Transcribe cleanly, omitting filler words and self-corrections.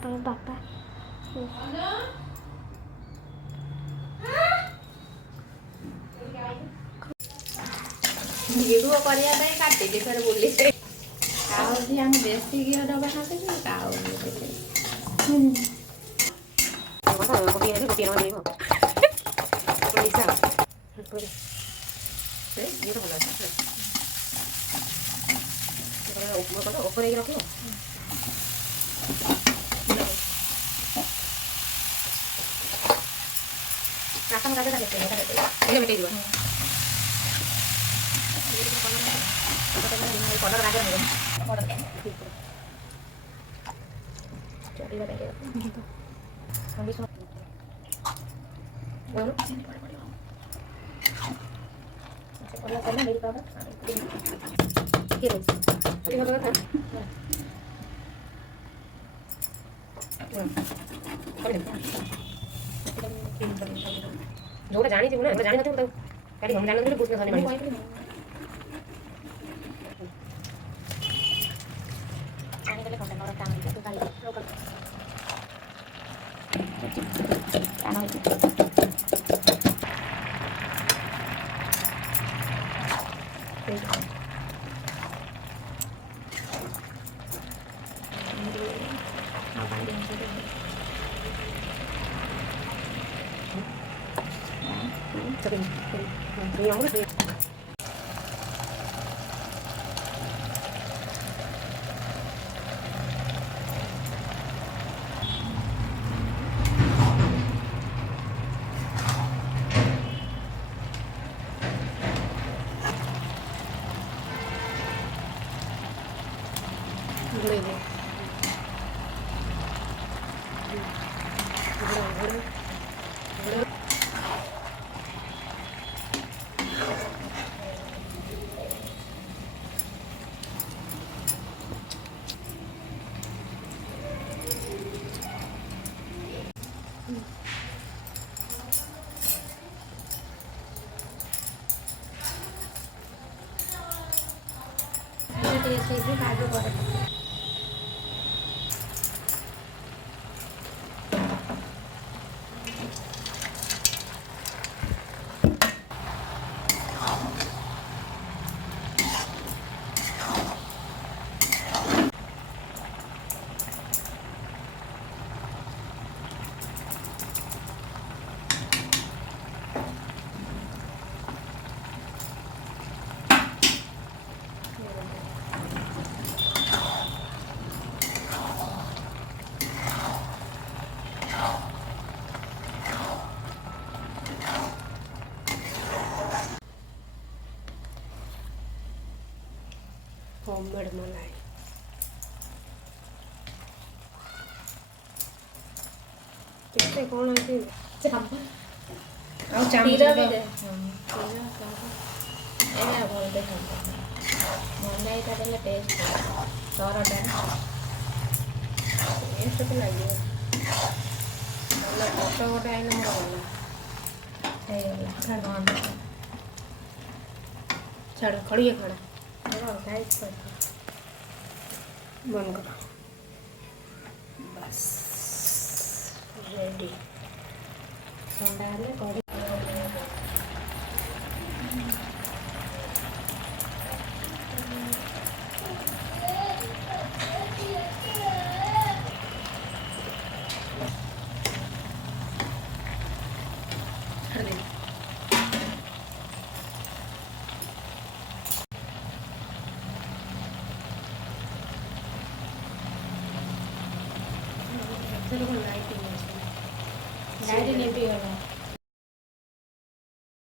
ବାପା ଭିଡିଓ କରିବା ପାଇଁ କାଟିଲି ଫେରେ ବୁଲିছে କାଉଠି ଆମେ ଦେଶୀ ଘିଅ ଡବା ଖାଉଛୁ କାଉ ଉପରେ ରଖିବ ରାସନ କାର୍ଡ ଭେଟେଇଯିବ କଲର ରାଗ ଯୋଉଟା ଜାଣିଥିବୁ ନା ଜାଣିନଥିବୁ ତାକୁ କାଢି ଜାଣିନଥିବୁ ବୁଝିନ ଧରି ମାରି ଜାଣିଦେଲେ କଣ ମୋର କାମ ତୁ କାଢି ସେଇଠି କାଜୁ ପରେ homemade malai କେତେ କ'ଣ ଅଛି ଆଉ ଚାମଚ ବି ଦେ ଏଇଆ ଭଲ ଦେଖାନ୍ତୁ ମଲାଇଟା ଦେଲେ ଟେଷ୍ଟ ସରଟା ଟେଷ୍ଟ ତ ଲାଗିବ ଭଲ ଫଟୋ ଗୋଟେ ଆଇଲେ ମୋର ଭଲ ହେଇଗଲା ଛାଡ଼ ଖଡ଼ିଏ ଖଡ଼ା साइज कर बंद करो बस रेडी ठंडा हेले कड़ी लाइटिंग लाइटिंग